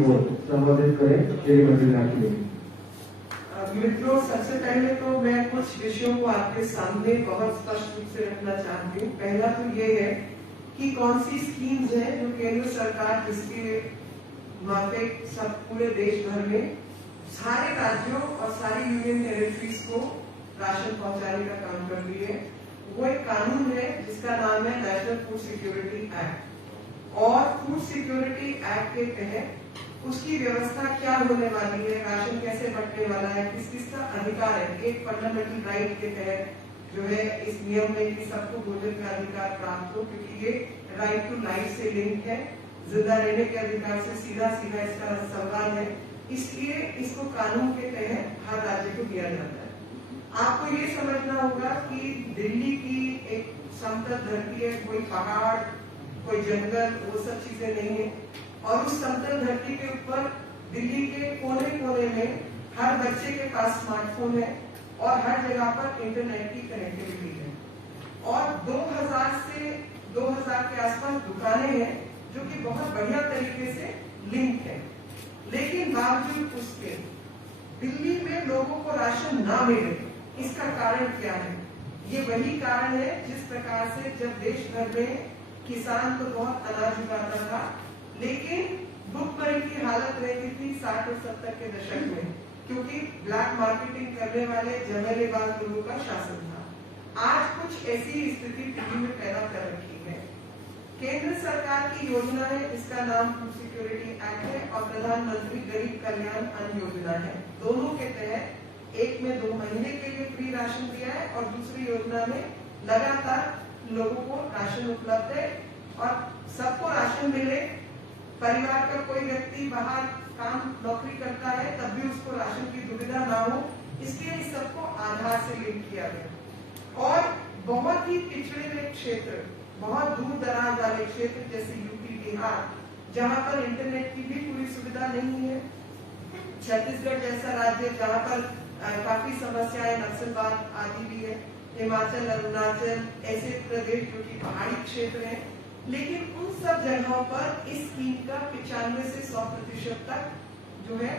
को संबोधित करें श्रीमती राखी। मित्रों, सबसे पहले तो मैं कुछ विषयों को आपके सामने बहुत स्पष्ट रूप से रखना चाहती हूँ। पहला तो ये है कि कौन सी स्कीम्स हैं जो केंद्र सरकार जिसके माफिक सब पूरे देश भर में सारे राज्यों और सारी यूनियन टेरिटरीज को राशन पहुंचाने का काम कर रही है। वो एक कानून है जिसका नाम है नेशनल फूड सिक्योरिटी एक्ट, और फूड सिक्योरिटी एक्ट के तहत उसकी व्यवस्था क्या होने वाली है, राशन कैसे बंटने वाला है, किस किस का अधिकार है। एक फंडामेंटल राइट के तहत जो है इस नियम में कि सबको भोजन का अधिकार प्राप्त हो, क्योंकि ये राइट टू लाइफ से लिंक है, जिंदा रहने के अधिकार से सीधा सीधा इसका संवाद है। इसलिए इसको कानून के तहत हर राज्य को दिया जाता है। आपको ये समझना होगा कि दिल्ली की एक समतल धरती है, कोई पहाड़ कोई जंगल, वो सब चीजें नहीं है। और उस समतल धरती के ऊपर दिल्ली के कोने कोने में हर बच्चे के पास स्मार्टफोन है और हर जगह पर इंटरनेट की कनेक्टिविटी है। और 2000 से 2000 के आसपास दुकानें हैं जो कि बहुत बढ़िया तरीके से लिंक है। लेकिन बावजूद उसके दिल्ली में लोगों को राशन ना मिले, इसका कारण क्या है? ये वही कारण है जिस प्रकार से जब देश भर में किसान तो बहुत अनाज उगाता था, लेकिन भुखमरी की हालत रहती थी 60 और 70 के दशक में, क्योंकि ब्लैक मार्केटिंग करने वाले जमेलेबाज लोगों का शासन था। आज कुछ ऐसी स्थिति दिल्ली में पैदा कर रखी है। केंद्र सरकार की योजना है, इसका नाम फूड सिक्योरिटी एक्ट है और प्रधानमंत्री गरीब कल्याण अन्न योजना है। दोनों के तहत एक में 2 महीने के लिए फ्री राशन दिया है और दूसरी योजना में लगातार लोगों को राशन उपलब्ध है और सबको राशन मिले। परिवार का कोई व्यक्ति बाहर काम नौकरी करता है तब भी उसको राशन की दुविधा ना हो, इसलिए इस सबको आधार से लिंक किया गया। और बहुत ही पिछड़े हुए क्षेत्र, बहुत दूर दराज वाले क्षेत्र जैसे यूपी बिहार, जहाँ पर इंटरनेट की भी पूरी सुविधा नहीं है, छत्तीसगढ़ जैसा राज्य जहाँ पर काफी समस्याएं नक्सलवाद आदि भी है, हिमाचल अरुणाचल ऐसे प्रदेश जो कि पहाड़ी क्षेत्र हैं, लेकिन उन सब जगहों पर इस स्कीम का 95 से 100% तक जो है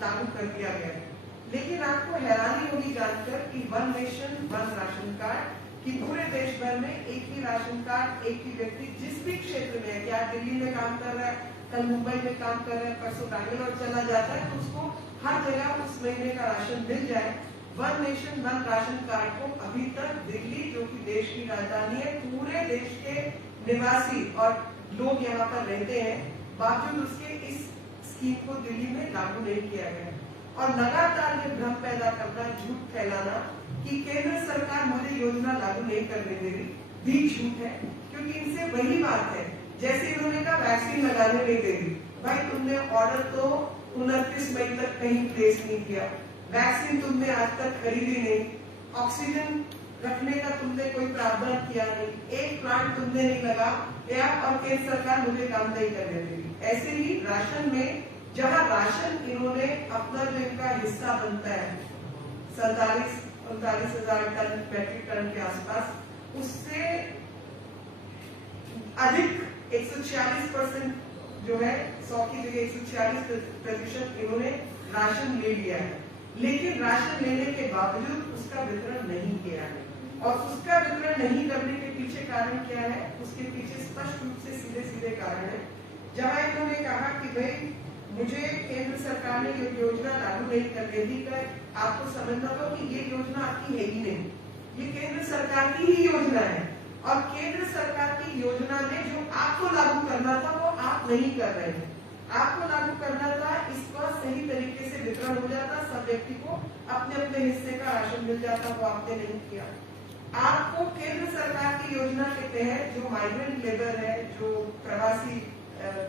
लागू कर दिया गया है। लेकिन आपको हैरानी होगी जानकर कि one nation one ration card, कि पूरे देश भर में एक ही राशन कार्ड एक ही व्यक्ति जिस भी क्षेत्र में है, क्या दिल्ली में काम कर रहा है, कल मुंबई में काम कर रहा है, परसों बैंगलोर चला जाता है, तो उसको हर जगह उस महीने का राशन मिल जाए। One nation one ration card को अभी तक दिल्ली, जो कि देश की राजधानी है, पूरे देश के निवासी और लोग यहाँ पर रहते हैं, बावजूद उसके इस स्कीम को दिल्ली में लागू नहीं किया गया। और लगातार ये भ्रम पैदा करना, झूठ फैलाना कि केंद्र सरकार मुझे योजना लागू नहीं करने दे रही, भी झूठ है। क्योंकि इनसे वही बात है जैसे इन्होंने कहा वैक्सीन लगाने नहीं दे रही। भाई, तुमने ऑर्डर तो 29 मई तक कहीं प्लेस नहीं किया, वैक्सीन तुमने आज तक खरीदी नहीं, ऑक्सीजन रखने का तुमने कोई प्रावधान किया नहीं, एक प्लांट तुमने नहीं लगा या, और केंद्र सरकार मुझे काम नहीं करने देगी। ऐसे ही राशन में, जहां राशन इन्होंने अपना जो इनका हिस्सा बनता है 47-39 हजार टन मैट्रिक टन के आसपास, उससे अधिक 146% जो है, 100 की जगह 146% इन्होंने राशन ले लिया है। लेकिन राशन लेने के बावजूद उसका वितरण नहीं किया है। और उसका वितरण नहीं करने के पीछे कारण क्या है? उसके पीछे स्पष्ट रूप से सीधे सीधे कारण है। जहां इन्होंने कहा कि भाई मुझे केंद्र सरकार ने ये योजना लागू नहीं करने दी, आपको समझना होगा कि ये योजना आपकी है ही नहीं, ये केंद्र सरकार की ही योजना है। और केंद्र सरकार की योजना में जो आपको लागू करना था वो आप नहीं कर रहे हैं। आपको लागू करना था, इसका सही तरीके से वितरण हो जाता, सब व्यक्ति को अपने अपने हिस्से का राशन मिल जाता, वो आपने नहीं किया। आपको केंद्र सरकार की योजना के तहत जो माइग्रेंट लेबर है, जो प्रवासी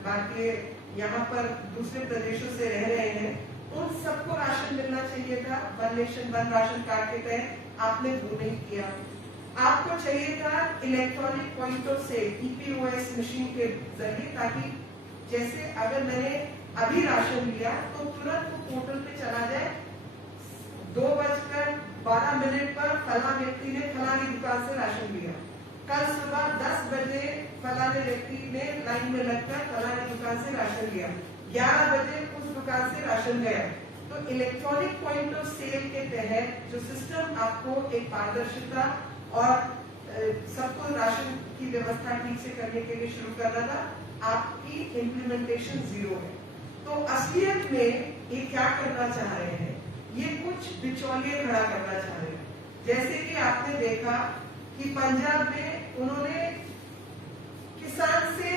भारतीय यहाँ पर दूसरे प्रदेशों से रह रहे हैं, उन सबको राशन मिलना चाहिए था one nation one ration card के तहत, आपने वो नहीं किया। आपको चाहिए था electronic point of sale EPOS machine के जरिए, ताकि जैसे अगर मैंने अभी राशन लिया तो तुरंत वो पोर्टल पे चला जाए, 2:12 पर फला व्यक्ति ने फलानी दुकान से राशन लिया, कल सुबह 10 बजे फलाने व्यक्ति ने लाइन में लगकर फलानी दुकान से राशन लिया। 11 बजे उस दुकान से राशन गया। तो इलेक्ट्रॉनिक पॉइंट ऑफ सेल के तहत जो सिस्टम आपको एक पारदर्शिता और सबको राशन की व्यवस्था ठीक से करने के लिए शुरू कर रहा था, आपकी इम्प्लीमेंटेशन 0 है। तो असलियत में ये क्या करना चाह रहे हैं, ये कुछ बिचौलिए खड़ा करना चाह रहे हैं। जैसे कि आपने देखा कि पंजाब में उन्होंने किसान से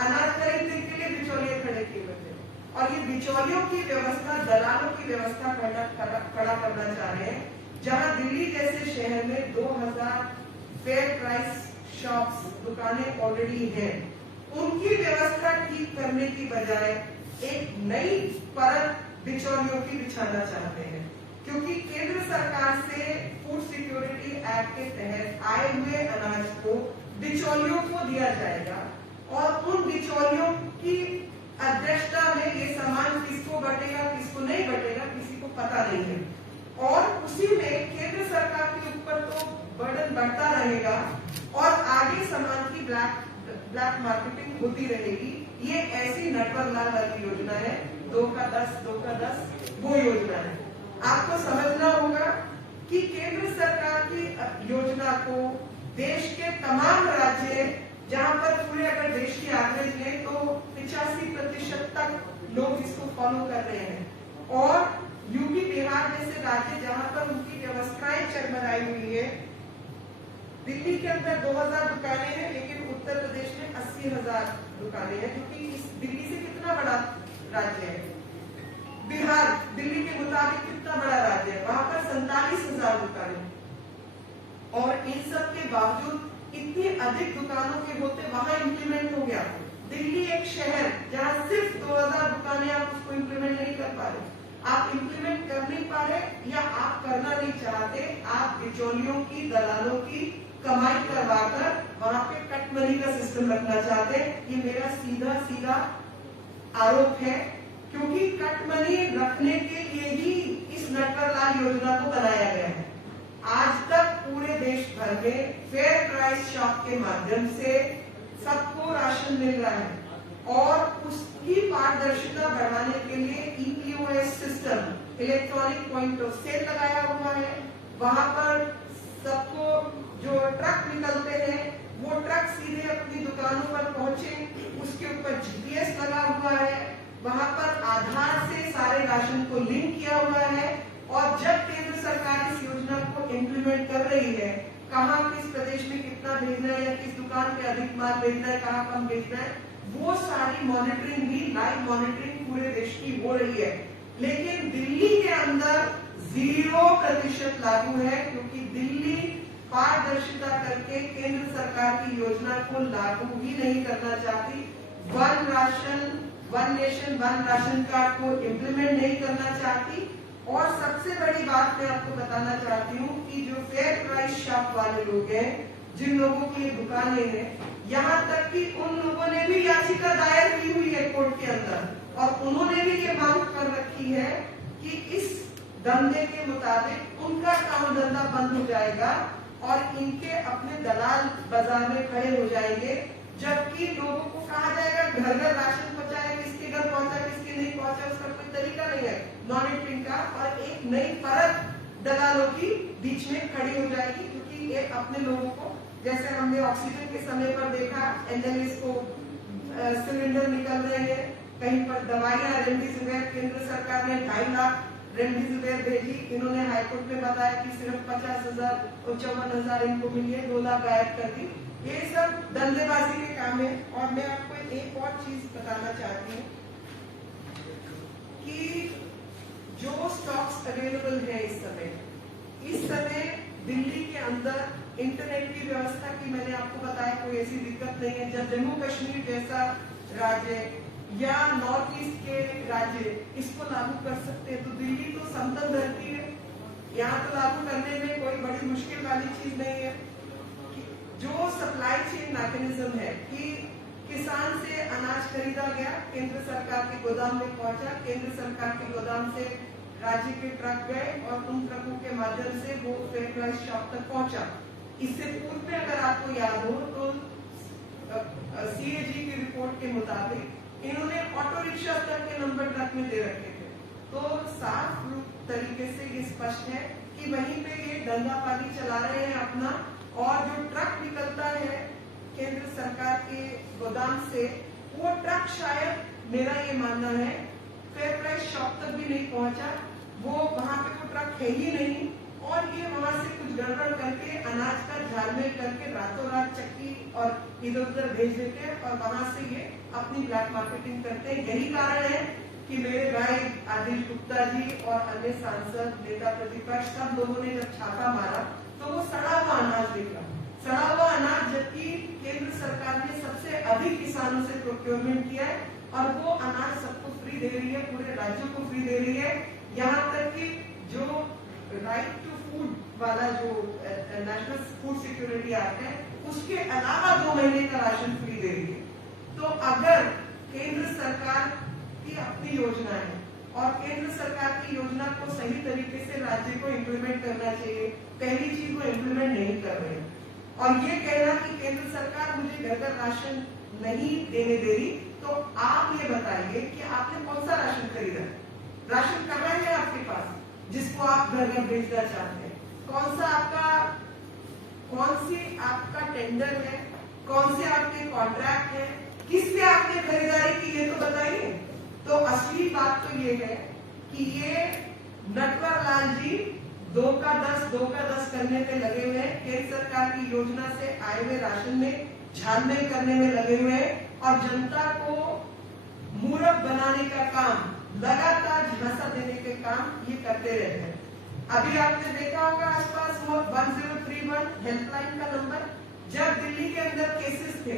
अनाज खरीदने के लिए बिचौलिए खड़े किए हुए थे, और ये बिचौलियों की व्यवस्था, दलालों की व्यवस्था खड़ा करना चाह रहे हैं। जहां दिल्ली जैसे शहर में 2000 फेयर प्राइस शॉप्स, दुकानें ऑलरेडी हैं, उनकी व्यवस्था ठीक करने की बजाय एक नई परत बिचौलियों की बिछाना चाहते हैं। क्योंकि केंद्र सरकार से फूड सिक्योरिटी एक्ट के तहत आए हुए अनाज को बिचौलियों को दिया जाएगा, और उन बिचौलियों की अध्यक्षता में ये सामान किसको बटेगा, किसको नहीं बटेगा, किसी को पता नहीं है। और उसी में केंद्र सरकार के ऊपर तो बर्डन बढ़ता रहेगा, और आगे सामान की ब्लैक मार्केटिंग होती रहेगी। ये ऐसी नटवर लाल वाली योजना है, 2 का 10 वो योजना है। आपको समझना होगा कि केंद्र सरकार की योजना को देश के तमाम राज्य, जहां पर पूरे अगर देश की एवरेज है तो 85% तक लोग इसको फॉलो कर रहे हैं, और यूपी बिहार जैसे राज्य जहां पर उनकी व्यवस्थाएं चरमराई हुई है। दिल्ली के अंदर 2000 दुकानें हैं, लेकिन उत्तर प्रदेश में 80,000 दुकानें हैं, जो कि इस दिल्ली से कितना बड़ा राज्य है। बिहार दिल्ली के मुताबिक कितना बड़ा राज्य है, वहां पर 47,000 दुकानें, और इन सब के बावजूद इतनी अधिक दुकानों के होते वहां इम्प्लीमेंट हो गया। दिल्ली एक शहर जहां सिर्फ 2000 दुकानें, आप उसको इम्प्लीमेंट नहीं कर पा रहे। आप इम्प्लीमेंट कर नहीं पा रहे, या आप करना नहीं चाहते, आप बिचौलियों की, दलालों की कमाई करवाकर वहां पे कट मनी का सिस्टम रखना चाहते हैं। ये मेरा सीधा आरोप है, क्योंकि कट मनी रखने के लिए ही इस नटवर लाल योजना को बनाया गया है। आज तक पूरे देश भर में फेयर प्राइस शॉप के माध्यम से सबको राशन मिल रहा है, और उसकी पारदर्शिता बढ़ाने के लिए EPOS system, electronic point of sale लगाया हुआ है। वहां पर सबको जो ट्रक निकलते हैं, वो ट्रक सीधे अपनी दुकानों पर पहुंचे, उसके ऊपर GPS लगा हुआ है, वहां पर आधार से सारे राशन को लिंक किया हुआ है। और जब केंद्र सरकार इस योजना को इम्प्लीमेंट कर रही है, कहाँ किस प्रदेश में कितना भेजना है, या किस दुकान पे अधिक माल भेजना है, कहाँ कम भेजना है, वो सारी मॉनिटरिंग भी, लाइव मॉनिटरिंग पूरे देश की हो रही है। लेकिन दिल्ली के अंदर 0% लागू है, क्योंकि दिल्ली पारदर्शिता करके केंद्र सरकार की योजना को लागू ही नहीं करना चाहती। One ration, one nation, one ration card को इम्प्लीमेंट नहीं करना चाहती। और सबसे बड़ी बात मैं आपको बताना चाहती हूँ कि जो फेयर प्राइस शॉप वाले लोग हैं, जिन लोगों की ये दुकानें हैं, यहाँ तक कि उन लोगों ने भी याचिका दायर की हुई है कोर्ट के अंदर, और उन्होंने भी ये मांग कर रखी है कि इस धंधे के मुताबिक उनका काम धंधा बंद हो जाएगा, और इनके अपने दलाल बाजार में खड़े हो जाएंगे। जबकि लोगों को कहा जाएगा घर घर राशन पहुंचाए, किसके घर पहुंचा, किसके नहीं पहुंचा, उसका कोई तरीका नहीं है मॉनिटरिंग का, और एक नई परत दलालों की बीच में खड़ी हो जाएगी। क्योंकि ये अपने लोगों को, जैसे हमने ऑक्सीजन के समय पर देखा, NLS को सिलेंडर निकल रहे हैं, कहीं पर दवाइयां रेमडेसिविर, केंद्र सरकार ने 2.5 लाख रेमडेसिविर भेजी, इन्होंने हाईकोर्ट में बताया कि सिर्फ 50,000 और 54,000 इनको मिली है, 2 लाख गायब कर दी। ये सब धंधेबाजी के काम है। और मैं आपको एक और चीज बताना चाहती हूँ कि जो स्टॉक्स अवेलेबल है इस समय दिल्ली के अंदर इंटरनेट की व्यवस्था की मैंने आपको बताया कोई ऐसी दिक्कत नहीं है। जब जम्मू कश्मीर जैसा राज्य या नॉर्थ ईस्ट के राज्य इसको लागू कर सकते हैं, तो दिल्ली तो समतल धरती है, यहाँ तो लागू करने में कोई बड़ी मुश्किल वाली चीज नहीं है। जो सप्लाई चेन मैकेनिज्म है कि किसान से अनाज खरीदा गया, केंद्र सरकार के गोदाम में पहुंचा, केंद्र सरकार के गोदाम से राज्य के ट्रक गए, और उन ट्रकों के माध्यम से वो फेयर प्राइस शॉप तक पहुंचा। इससे पूर्व में अगर आपको याद हो तो CAG की रिपोर्ट के मुताबिक इन्होंने ऑटो रिक्शा तक के नंबर ट्रक में दे रखे थे। तो साफ तरीके से ये स्पष्ट है कि वहीं पे ये धंधापाली चला रहे हैं अपना, और जो ट्रक निकलता है केंद्र सरकार के गोदाम से, वो ट्रक शायद, मेरा ये मानना है, फेयर प्राइस शॉप तक भी नहीं पहुंचा, वो वहां पे वो ट्रक है ही नहीं, और ये वहां से कुछ गड़बड़ करके अनाज का झालमेल करके रातों रात चक्की और इधर उधर भेज देते हैं, और वहां से ये अपनी ब्लैक मार्केटिंग करते हैं। यही कारण है कि मेरे भाई आदिश गुप्ता जी और अन्य सांसद, नेता प्रतिपक्ष, सब लोगों ने जब छापा मारा तो वो सड़ा हुआ अनाज निकला, सड़ा हुआ अनाज, जबकि केंद्र सरकार ने सबसे अधिक किसानों से प्रोक्योरमेंट किया है, और वो अनाज सबको फ्री दे रही है, पूरे राज्यों को फ्री दे रही है। यहाँ तक कि जो राइट टू फूड वाला जो नेशनल फूड सिक्योरिटी एक्ट है, उसके अलावा 2 महीने का राशन फ्री दे रही है। तो अगर केंद्र सरकार की अपनी योजना है और केंद्र सरकार की योजना को सही तरीके से राज्य को इम्प्लीमेंट करना चाहिए, पहली चीज को इम्प्लीमेंट नहीं कर रहे हैं, और ये कहना कि केंद्र सरकार मुझे घर घर राशन नहीं देने दे रही, तो आप ये बताइए कि आपने कौन सा राशन खरीदा, राशन कहाँ है आपके पास जिसको आप घर घर भेजना चाहते हैं, कौन सी आपका टेंडर है, कौन से आपके कॉन्ट्रैक्ट है, किससे आपने खरीदारी की, ये तो बताइए। तो असली बात तो ये है कि ये नटवर लाल जी 2 का 10 करने में लगे हुए हैं, केंद्र सरकार की योजना से आए हुए राशन में झालमेल करने में लगे हुए हैं, और जनता को मूर्ख बनाने का काम, लगातार झांसा देने के काम ये करते रहते हैं। अभी आपने देखा होगा आसपास वो 1031 हेल्पलाइन का नंबर, जब दिल्ली के अंदर केसेस थे,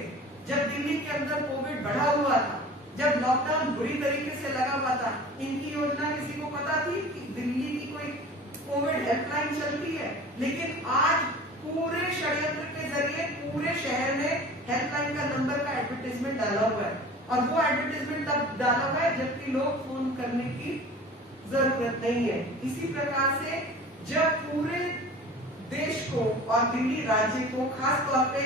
जब दिल्ली के अंदर कोविड बढ़ा हुआ था, जब लॉकडाउन बुरी तरीके से लगा हुआ था, इनकी योजना किसी को पता थी कि दिल्ली की कोई कोविड हेल्पलाइन चलती है? लेकिन आज पूरे षड्यंत्र के जरिए पूरे शहर में हेल्पलाइन का नंबर का एडवर्टाइजमेंट डाला हुआ है, और वो एडवर्टाइजमेंट तब डाला हुआ है जबकि लोग फोन करने की जरूरत नहीं है। इसी प्रकार से जब पूरे देश को और दिल्ली राज्य को खास तौर पे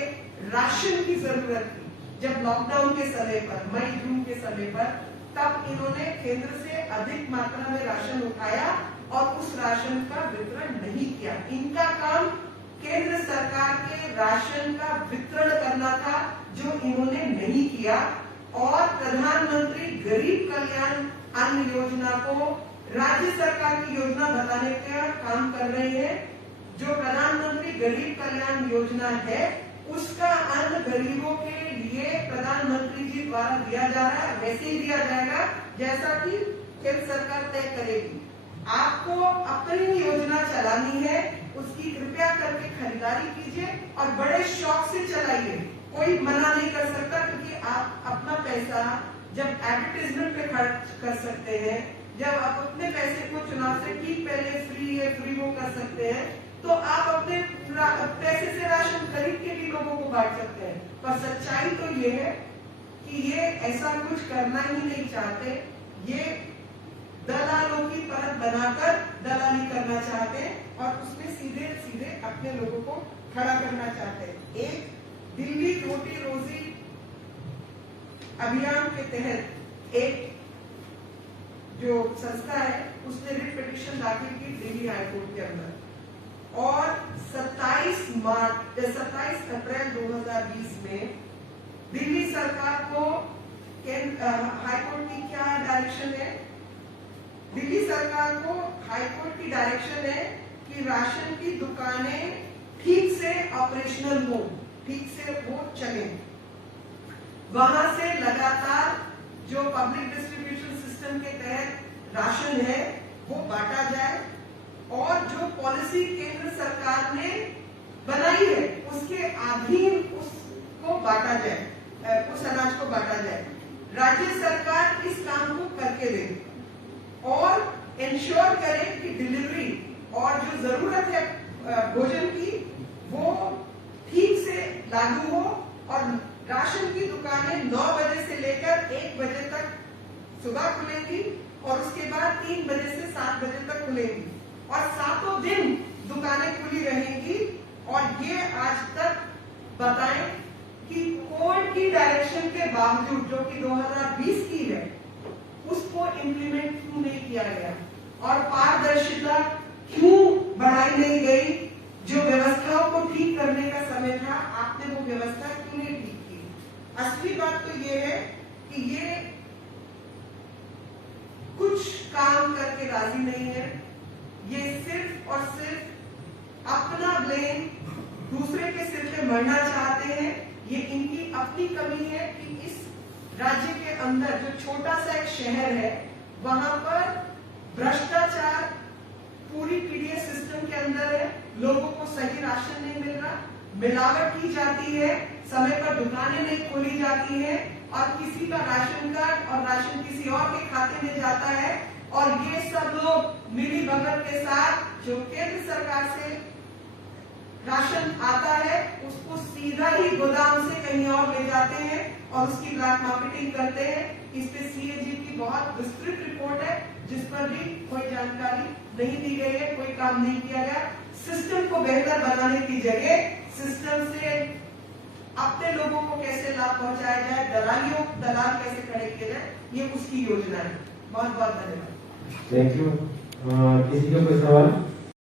राशन की जरूरत थी, जब लॉकडाउन के समय पर, मई जून के समय पर, तब इन्होंने केंद्र से अधिक मात्रा में राशन उठाया और उस राशन का वितरण नहीं किया। इनका काम केंद्र सरकार के राशन का वितरण करना था, जो इन्होंने नहीं किया, और प्रधानमंत्री गरीब कल्याण अन्न योजना को राज्य सरकार की योजना बताने का काम कर रहे हैं। जो प्रधानमंत्री गरीब कल्याण योजना है, उसका अन्न गरीबों के लिए प्रधानमंत्री जी द्वारा दिया जा रहा है, वैसे ही दिया जाएगा जैसा कि केंद्र सरकार तय करेगी। आपको अपनी योजना चलानी है, उसकी कृपया करके खरीदारी कीजिए और बड़े शौक से चलाइए, कोई मना नहीं कर सकता, क्योंकि आप अपना पैसा जब एडवर्टाइजमेंट पे खर्च कर सकते हैं, जब आप अपने पैसे को चुनाव से ठीक पहले फ्री है, फ्री वो कर सकते हैं, तो आप अपने पैसे से राशन खरीद के भी लोगों को बांट सकते हैं। पर सच्चाई तो ये है कि ये ऐसा कुछ करना ही नहीं चाहते, ये दलालों की परत बनाकर दलाली करना चाहते हैं और उसमें सीधे सीधे अपने लोगों को खड़ा करना चाहते हैं। एक दिल्ली रोटी रोजी अभियान के तहत एक जो संस्था है, उसने रिट पिटीशन दाखिल की दिल्ली हाईकोर्ट के अंदर, और 27 अप्रैल 2020 में दिल्ली सरकार को हाईकोर्ट की क्या डायरेक्शन है? दिल्ली सरकार को हाईकोर्ट की डायरेक्शन है कि राशन की दुकानें ठीक से ऑपरेशनल हो, ठीक से वो चले, वहां से लगातार जो पब्लिक डिस्ट्रीब्यूशन सिस्टम के तहत राशन है वो बांटा जाए, और जो पॉलिसी केंद्र सरकार ने बनाई है उसके अधीन उसको बांटा जाए, उस अनाज को बांटा जाए। राज्य सरकार इस काम को करके दे और इंश्योर करे कि डिलीवरी और जो जरूरत है भोजन की वो ठीक से लागू हो, और राशन की दुकानें 9 बजे से लेकर 1 बजे तक सुबह खुलेगी और उसके बाद 3 बजे से 7 बजे तक खुलेगी, और 7 दिन दुकानें खुली रहेंगी। और ये आज तक बताएं कि कोर्ट की डायरेक्शन के बावजूद, जो कि 2020 की है, उसको इम्प्लीमेंट क्यों नहीं किया गया और पारदर्शिता क्यों बढ़ाई नहीं गई? जो व्यवस्थाओं को ठीक करने का समय था, आपने वो व्यवस्था क्यों नहीं ठीक की? असली बात तो ये है कि ये कुछ काम करके राजी नहीं है। ये सिर्फ और सिर्फ अपना ब्लेम दूसरे के सिर पे मरना चाहते हैं। ये इनकी अपनी कमी है कि इस राज्य के अंदर जो छोटा सा एक शहर है, वहां पर भ्रष्टाचार पूरी पीडीएस सिस्टम के अंदर है। लोगों को सही राशन नहीं मिल रहा, मिलावट की जाती है, समय पर दुकानें नहीं खोली जाती है और किसी का राशन कार्ड और राशन किसी और के खाते में जाता है। और ये सब लोग मिली भगत के साथ जो केंद्र सरकार से राशन आता है, उसको सीधा ही गोदाम से कहीं और ले जाते हैं और उसकी ब्लैक मार्केटिंग करते हैं। इस पे सीएजी की बहुत विस्तृत रिपोर्ट है, जिस पर भी कोई जानकारी नहीं दी गई है, कोई काम नहीं किया गया। सिस्टम को बेहतर बनाने की जगह सिस्टम से अपने लोगों को कैसे लाभ पहुंचाया जाए, दलाल कैसे खड़े किए जाए, ये उसकी योजना है। बहुत बहुत धन्यवाद। Thank you. किसी का कोई सवाल?